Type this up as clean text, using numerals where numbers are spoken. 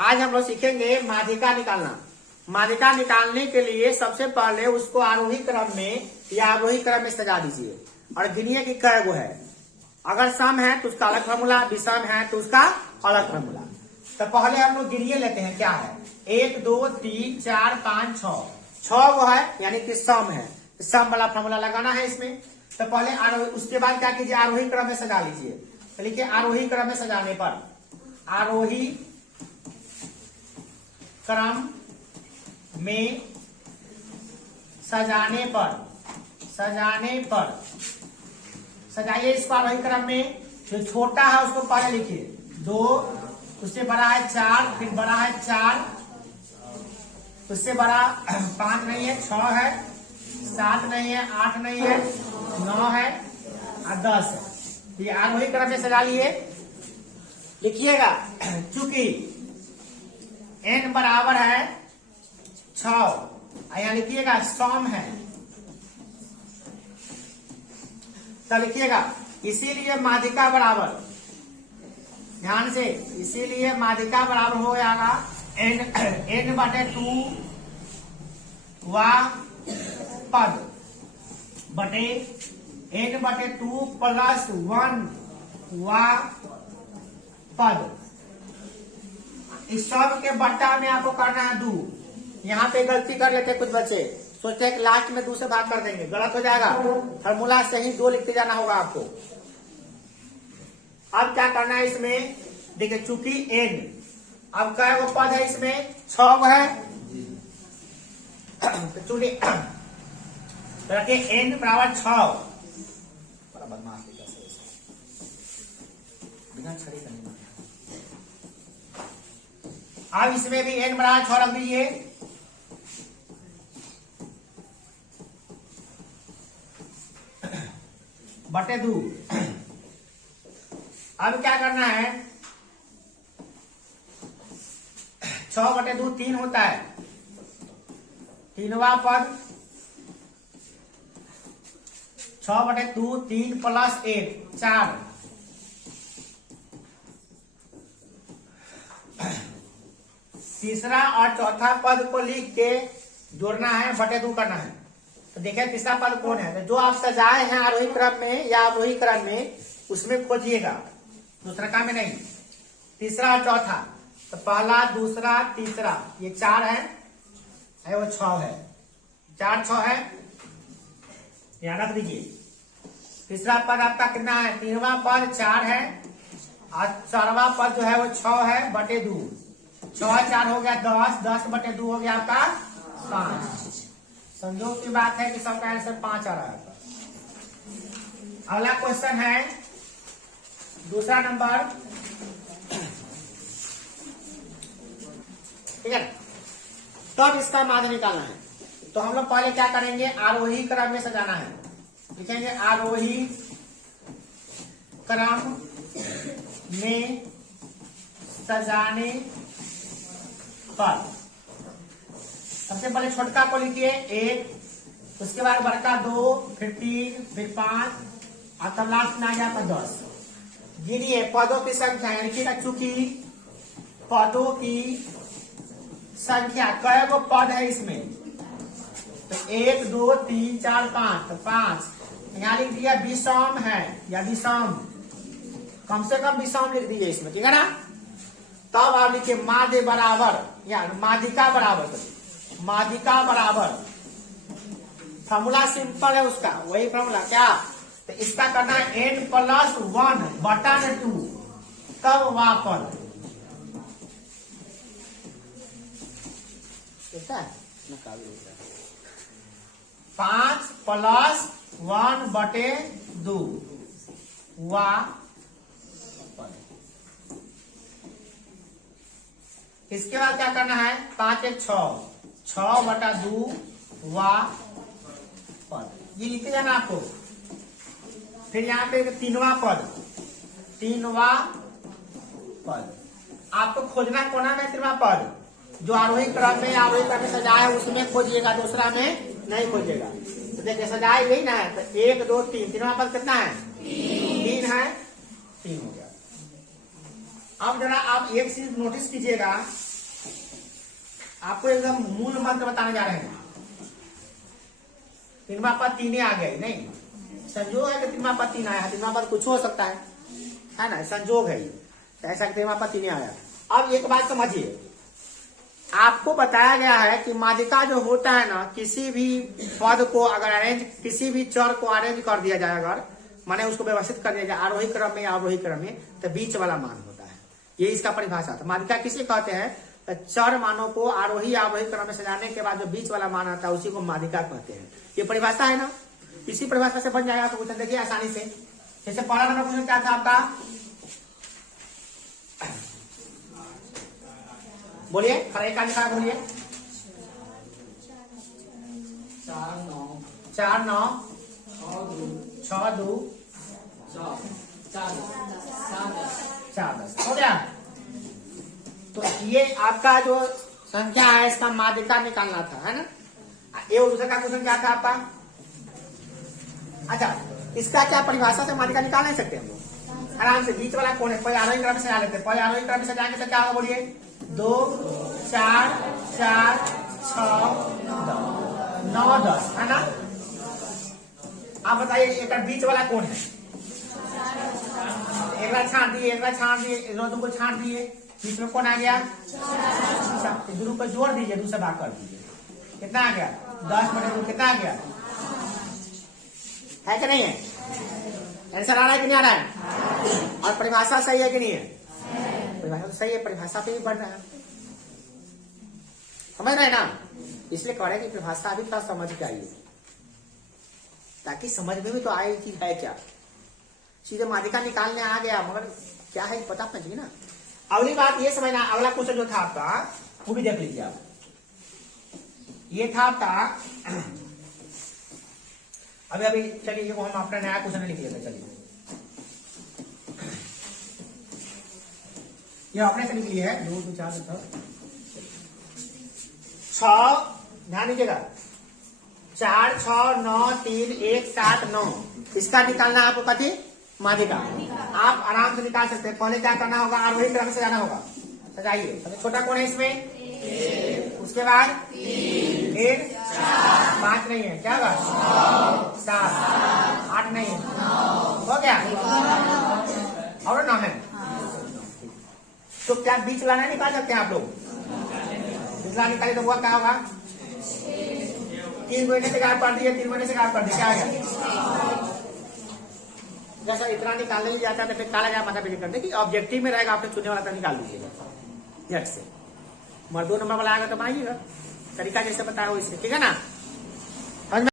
आज हम लोग सीखेंगे माध्यिका निकालना। माध्यिका निकालने के लिए सबसे पहले उसको आरोही क्रम में या आरोही क्रम में सजा दीजिए और गिनिए कि कै गो है। अगर सम है तो उसका अलग फॉर्मूला, विषम है तो उसका अलग फॉर्मूला। तो पहले हम लोग गिनिए लेते हैं क्या है। 1 2 3 4 5 6 गो है, यानी कि सम है। सम वाला फॉर्मूला लगाना है इसमें। तो पहले उसके बाद क्या कीजिए, आरोही क्रम में सजा लीजिए। तो लिखिए आरोही क्रम में सजाने पर, आरोही क्रम में सजाने पर सजाइए इसको आरोही क्रम में। जो छोटा है उसको पहले लिखिए 2, उससे बड़ा है 4, फिर बड़ा है 4, उससे बड़ा 5 नहीं है, 6 है, 7 नहीं है, 8 नहीं है, 9 है और 10 है। ये आरोही क्रम में सजा लिए। लिखिएगा चूंकि n बराबर है 6, यहाँ लिखिएगा सम है। तो लिखिएगा इसीलिए माध्यिका बराबर, ध्यान से, इसीलिए माध्यिका बराबर हो जाएगा n बटे 2 वा पद बटे n बटे 2 प्लस 1 वा पद। इस सब के बट्टा में आपको करना है 2। यहाँ पे गलती कर लेते कुछ बच्चे, सोचते हैं कि लास्ट में 2 से भाग कर देंगे, गलत हो जाएगा। फॉर्मूला सही 2 लिखते जाना होगा आपको। अब क्या करना है इसमें, देखिए चूंकि n, अब क्या वो पद है इसमें 6 है, तो चूंकि रखिए n बराबर 6। अब इसमें भी n बराबर 6 रख दीजिए। बटे 2। अब क्या करना है, 6 बटे 2 3 होता है, 3वां पद 6 बटे 2 3 प्लस 1 4। तीसरा और चौथा पद को लिख के जोड़ना है, बटे 2 करना है। तो देखिए तीसरा पद कौन है, तो जो आप सजाए हैं आरोही क्रम में या अवरोही क्रम में उसमें खोजिएगा, दूसरा काम में नहीं। तीसरा और चौथा, तो पहला दूसरा तीसरा ये 4 है, वो 6 है, 4 6 है, यहाँ रख दीजिए। तीसरा पद आपका कितना है, 3वां पद 4 है और 4वां पद जो है वो 6 है बटे 2। 6 4 हो गया 10, 10 बटे 2 हो गया आपका 5। संजोग की बात है कि सबका आंसर 5 आ रहा है। अगला क्वेश्चन है दूसरा नंबर, ठीक है। तब इसका माध्य निकालना है। तो हम लोग पहले क्या करेंगे, आरोही क्रम में सजाना है। लिखेंगे आरोही क्रम में सजाने पर सबसे पहले छोटका को लिखिए 1, उसके बाद बड़का 2, फिर 3, फिर 5 और तब लास्ट में आ गया आपका 10। गिनिए पदों की संख्या, यानी कि चूंकि पदों की संख्या, कई गो पद है इसमें, तो 1 2 3 4 5, तो 5 यहाँ लिख दिया। विषम है या विषम, कम से कम विषम लिख दीजिए इसमें, ठीक है ना। तब आप लिखिए माध्य बराबर या माध्यिका बराबर, माध्यिका बराबर, फॉर्मूला सिंपल है उसका, वही फॉर्मूला क्या, तो इसका करना है n प्लस 1 बटा 2 कब वापस, कैसा है 5 प्लस 1 बटे 2 वा। इसके बाद क्या करना है, 5 1 6 बटा 2 वा पद, ये लिखते जाना आपको। फिर यहाँ पे 3वां पद, 3वां पद आपको खोजना कोना में, 3वां पद जो आरोही क्रम में आरोही क्रम में सजाया है उसमें खोजिएगा, दूसरा में नहीं खोजिएगा। तो देखिए सजाए यही ना है, तो 1 2 3, 3वां पद कितना है, 3 है, 3 हो गया। अब जरा आप एक चीज नोटिस कीजिएगा, आपको एकदम मूल मंत्र बताने जा रहे हैं। 3 पर 3 आ गए, नहीं संजोग है कि 3 पर 3 आया, 3 पर कुछ हो सकता है ना, संजोग है ये, ऐसा 3 पर 3 आया। अब एक बात समझिए, आपको बताया गया है कि माध्यिका जो होता है ना, किसी भी पद को अगर अरेंज, किसी भी चर को अरेंज कर दिया जाए, अगर माने उसको व्यवस्थित कर दिया जाए आरोही क्रम में या अवरोही क्रम में, तो बीच वाला मान होता है। ये इसका परिभाषा था। माध्यिका किसे कहते हैं? तो चर मानों को आरोही या अवरोही क्रम में सजाने के बाद जो बीच वाला मान आता है उसी को माध्यिका कहते हैं। ये परिभाषा है ना, इसी परिभाषा से बन जाएगा तो क्वेश्चन देखिए आसानी से। जैसे पहला नंबर क्वेश्चन क्या था आपका, बोलिए, एक का निकाल बोलिए। 4 9 6 2 4 10 हो गया। तो ये आपका जो संख्या है इसका माध्यिका निकालना था, है ना। ये दूसरा का क्वेश्चन क्या था आपका? अच्छा, इसका क्या परिभाषा से माध्यिका निकाल नहीं सकते हम लोग आराम से? बीच वाला कौन है? पहले आरोही क्रम में सजा लेते हैं। पहले आरोही क्रम में सजाएंगे तो क्या होगा बोलिए? 2 4 4 6 9 10, है ना। आप बताइए एक बीच वाला कौन है? एक बार छाट दिए, एक बार छाट दिए, तुमको छाट दिए, बीच में कौन आ गया? दोनों को जोड़ दीजिए, दूसरा भाग कर दीजिए, कितना आ गया? 10/2 कितना आ गया? है कि नहीं है? आंसर आ रहा है कि नहीं आ रहा है? और परिभाषा सही है कि नहीं है? परिभाषा तो सही है, परिभाषा पे भी बढ़ रहा है, समझ रहे हैं ना। इसलिए कह रहे हैं कि परिभाषा अभी थोड़ा समझ के आइए, ताकि समझ में भी तो आए कि है क्या। सीधे माध्यिका निकालने आ गया, मगर क्या है पता चाहिए ना। अगली बात ये समझना, अगला क्वेश्चन जो था आपका वो भी देख लीजिए आप। ये था आपका अभी चलिए, ये हम अपना नया क्वेश्चन लिख लेते। चलिए ये आपने से लिख लिया है 2 2 4 6, ध्यान दीजिएगा, 4 6 9 3 1 7 9। इसका निकालना आपको कथी? माध्यिका। आप आराम से निकाल सकते हैं। पहले क्या करना होगा? आरोही क्रम में सजाना होगा। सजाइए। सबसे छोटा कौन है इसमें? उसके बाद 1 5 नहीं है, क्या होगा? 7 8 नहीं है, हो गया। और 9 है। तो क्या बीच वाला नहीं निकाल सकते हैं आप लोग? बीच वाला निकाले तो हुआ क्या होगा? 3 महीने से गायब कर दिए, 3 महीने से गायब कर दिए, क्या आ गया? जैसा इतना निकालने जाता है तो काला गया माथा पीछे करते कि ऑब्जेक्टिव में रहेगा, आपने चुनने वाला था निकाल लीजिएगा झट से। मगर 2 नंबर वाला आएगा तो बनाइएगा, तरीका जैसे बताया वैसे, ठीक है ना।